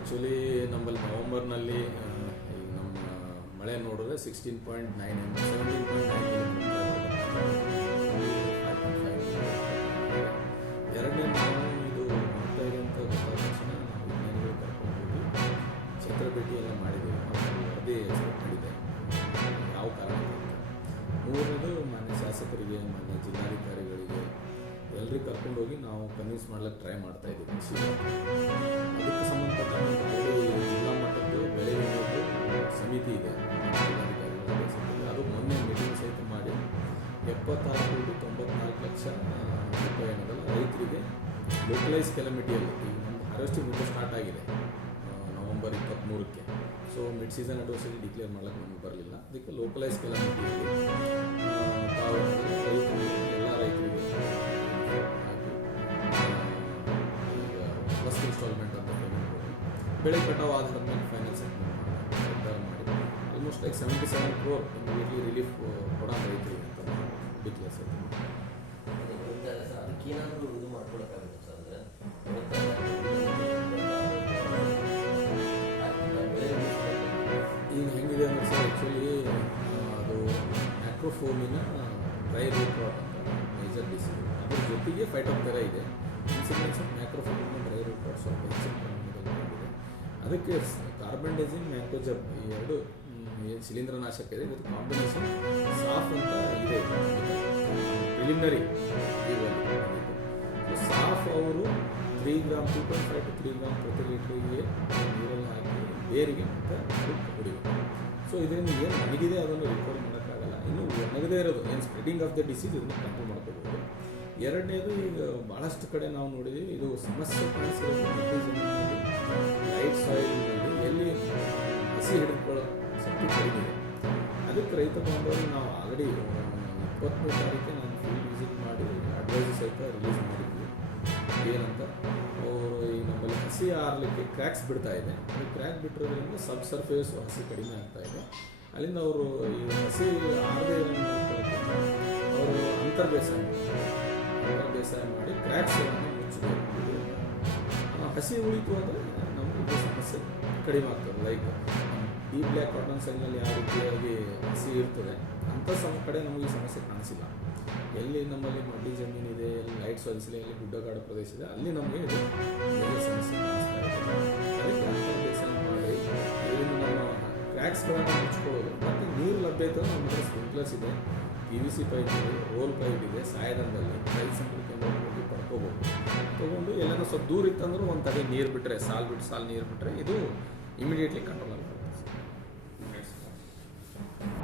Actually ನಮ್ಮಲ್ಲಿ ನವಂಬರ್ನಲ್ಲಿ ಈಗ ನಮ್ಮ ಮಳೆ ನೋಡಿದ್ರೆ 16.9 17.9 ಎರಡನೇ ನಾವು ಇದು ಮಾಡ್ತಾ ಇದೆ ಅಂತ ಗೊತ್ತಾದ ತಕ್ಷಣ ನಾವು ವಿಜ್ಞಾನಿಗಳು ಕರ್ಕೊಂಡು ಹೋಗಿ ಕ್ಷೇತ್ರ ಭೇಟಿ ಎಲ್ಲ ಮಾಡಿದ್ದೀವಿ. ನಾವು ವರದಿ ಎಕ್ಸ್ಪೆಕ್ಟ್ ಮಾಡಿದೆ ಯಾವ ಕಾರಣ ಅಂತ. ಮೂರನೇದು ಮಾನ್ಯ ಶಾಸಕರಿಗೆ, ಮಾನ್ಯ ಜಿಲ್ಲಾಧಿಕಾರಿಗಳಿಗೆ ಎಲ್ಲರಿಗೂ ಕರ್ಕೊಂಡು ಹೋಗಿ ನಾವು ಕನ್ವಿನ್ಸ್ ಮಾಡ್ಲಿಕ್ಕೆ ಟ್ರೈ ಮಾಡ್ತಾ ಇದ್ದೀವಿ. ಅದಕ್ಕೆ ಸಂಬಂಧಪಟ್ಟ ಜಿಲ್ಲಾ ಮಟ್ಟದ್ದು ಬೆಳೆ ವಿಮೆದು ಸಮಿತಿ ಇದೆ, ಅದು ಮೊನ್ನೆ ಮೀಟಿಂಗ್ ಸಹಿತ ಮಾಡಿ 76.94 ಲಕ್ಷ ರೂಪಾಯಿ ಏನದಲ್ಲ ರೈತರಿಗೆ ಲೋಕಲೈಸ್ ಕೆಲಮಿಟಿಯಲ್ಲಿ ಈಗ ನಮ್ಮದು ಹಾರ್ವೆಸ್ಟಿಂಗ್ ಮುಂದೆ ಸ್ಟಾರ್ಟ್ ಆಗಿದೆ ನವಂಬರ್ 23ಕ್ಕೆ. So mid season adversary declare ಮಾಡ್ಲಿಕ್ಕೆ ನಮಗೆ ಬರಲಿಲ್ಲ. ಅದಕ್ಕೆ ಲೋಕಲೈಸ್ ಕೆಲಮಿಟಿಯಲ್ಲಿ ತಾವು ರೈತರಿಗೆ ಎಲ್ಲ ರೈತರಿಗೆ ಈಗ ಫಸ್ಟ್ ಇನ್ಸ್ಟಾಲ್ಮೆಂಟ್ ಅಂತ ಪೇಮೆಂಟ್ ಕೊಡಿ, ಬೆಳೆ ಕಟಾವು ಆಧಾರದ ಮೇಲೆ ಫೈನಲ್ ಸೆಟ್ಲ್ಮೆಂಟ್ ನಿರ್ಧಾರ ಮಾಡಿ almost like 77 crore immediately relief ಕೊಡೋ ರೈತರಿಗೆ ಅಂತ ಡಿಕ್ಲೇರ್ ಸರ್. ಅದಕ್ಕೇನಾದರೂ ಇದು ಮಾಡ್ಕೊಡೋಕ್ಕಾಗುತ್ತೆ ಸರ್? ಅಂದರೆ ಈಗ ಹೆಂಗಿದೆ ಅಂದರೆ ಸರ್, ಆ್ಯಕ್ಚುಲಿ ಅದು ಮ್ಯಾಕ್ರೋಫೋಮಿನ ಡ್ರೈ ರೂಟ್ ರಾಟ್ ಅಂತ ಮೇಜರ್ ಡಿಸೀಸ್, ಅದ್ರ ಜೊತೆಗೆ ಫೈಟೋಪ್ತೆರಾ ಇದೆ. Incidence of macrophomina dry root rot ಸ್ವಲ್ಪ ಹೆಚ್ಚಿನ ಪ್ರಮಾಣದಲ್ಲಿ ಇದೆ. ಅದಕ್ಕೆ ಕಾರ್ಬೆಂಡಜಿಮ್, ಮ್ಯಾಂಕೋಜಬ್ ಈ ಎರಡು ಏನು ಶಿಲೀಂಧ್ರನಾಶಕ ಇದೆ, ಇದರ ಕಾಂಬಿನೇಷನ್ ಸಾಫ್ ಅಂತ ಇದೆ ಪ್ರಿಲಿಮಿನರಿ ಇವಾಗ. ಸಾಫ್ ಅವರು 3 ಗ್ರಾಮ್ 2.5 to 3 ಗ್ರಾಮ್ ಪ್ರತಿ ಲೀಟ್ರಿಗೆ ನೀರಲ್ಲಿ ಹಾಕಿ ಬೇರಿಗೆ ಮತ್ತು ಹೊಡಿಬೇಕು. ಸೊ ಇದರಿಂದ ಏನು ಒಣಗಿದೆ ಅದನ್ನು ರಿಕವರಿ ಮಾಡೋಕ್ಕಾಗಲ್ಲ. ಇನ್ನು ಒಣಗದೇ ಇರೋದು ಏನು ಸ್ಪ್ರೆಡಿಂಗ್ ಆಫ್ ದ ಡಿಸೀಸ್ ಇದನ್ನು ಕಂಟ್ರೋಲ್ ಮಾಡ್ಕೋಬೋದು. ಎರಡನೇದು ಈಗ ಭಾಳಷ್ಟು ಕಡೆ ನಾವು ನೋಡಿದ್ದೀವಿ, ಇದು ಸಮಸ್ಯೆ ಕಾಣಿಸಿರೋದು ಜಮೀನಿನಲ್ಲಿ ಲೈಟ್ ಸಾಯಿಲ್ನಲ್ಲಿ ಎಲ್ಲಿ ಹಸಿ ಹಿಡಿದುಕೊಳ್ಳೋ ಶಕ್ತಿ ಕಡಿಮೆ ಇದೆ. ಅದಕ್ಕೆ ರೈತ ಬಾಂಧವರು ನಾವು ಆಲ್ರೆಡಿ 20ನೇ ತಾರೀಕಿಗೆ ನಾನು ಫೀಲ್ಡ್ ವಿಸಿಟ್ ಮಾಡಿ ಅಡ್ವೈಸ್ ಸಹಿತ ರಿಲೀಸ್ ಮಾಡಿದ್ವಿ. ಏನಂತ ಅವರು ಈ ನಮ್ಮಲ್ಲಿ ಹಸಿ ಆರಲಿಕ್ಕೆ ಕ್ರ್ಯಾಕ್ಸ್ ಬಿಡ್ತಾ ಇದೆ. ಈ ಕ್ರ್ಯಾಕ್ ಬಿಟ್ಟಿರೋದ್ರಿಂದ ಸಬ್ ಸರ್ಫೇಸ್ ಹಸಿ ಕಡಿಮೆ ಆಗ್ತಾ ಇದೆ. ಅಲ್ಲಿಂದ ಅವರು ಈ ಹಸಿ ಆರದೇ ಅವರು ಅಂತರ್ ಬೇಸಾಯ ಮಾಡಿ ಕ್ರ್ಯಾಕ್ಸ್ಗಳನ್ನು ಮುಚ್ಚಬೇಕು. ಹಸಿ ಉಳಿತು ಅಂದರೆ ನಮಗೆ ಸಮಸ್ಯೆ ಕಡಿಮೆ ಆಗ್ತದೆ. ಲೈಕ್ ಈ ಬ್ಲ್ಯಾಕ್ ಕಾಟನ್ ಸೈಡ್ನಲ್ಲಿ ಯಾವ ರೀತಿಯಾಗಿ ಹಸಿ ಇರ್ತದೆ ಅಂಥ ಕಡೆ ನಮಗೆ ಈ ಸಮಸ್ಯೆ ಕಾಣಿಸಿಲ್ಲ. ಎಲ್ಲಿ ನಮ್ಮಲ್ಲಿ ಮಡ್ಡಿ ಜಮೀನಿದೆ, ಎಲ್ಲಿ ಲೈಟ್ ಸಾಯಿಲ್ಸ್ ಇದೆ, ಎಲ್ಲಿ ಗುಡ್ಡಗಾಡು ಪ್ರದೇಶ ಇದೆ, ಅಲ್ಲಿ ನಮಗೆ ಇದು ಸಮಸ್ಯೆ ಕಾಣಿಸ್ತಾ ಇದೆ. ಅದಕ್ಕೆ ಅಂತರ್ ಬೇಸಾಯ ಮಾಡಿ ಇದನ್ನು ನಮ್ಮ ಕ್ರ್ಯಾಕ್ಸ್ಗಳನ್ನು ಮುಚ್ಕೊಳ್ಳೋದು. ಮತ್ತು ನೀರು ಲಭ್ಯತೆ ನಮ್ಮ ಹತ್ರ ಸ್ಪ್ರಿಂಕ್ಲರ್ಸ್ ಇದೆ, PVC ಪೈಪ್ ಇದೆ, ರೋಲ್ ಪೈಪ್ ಇದೆ. ಸಾಯದಂದಲ್ಲಿ ರೈತ ಸಂಪರ್ಕ ಕೇಂದ್ರ ಹೋಗಿ ಪಡ್ಕೋಬೋದು. ತೊಗೊಂಡು ಎಲ್ಲನೂ ಸ್ವಲ್ಪ ದೂರ ಇತ್ತಂದ್ರೂ ಒಂದು ತಡೆ ನೀರು ಬಿಟ್ಟರೆ, ಸಾಲು ನೀರು ಬಿಟ್ಟರೆ ಇದು ಇಮಿಡಿಯೇಟ್ಲಿ ಕಂಟ್ರೋಲ್ ಆಗುತ್ತೆ.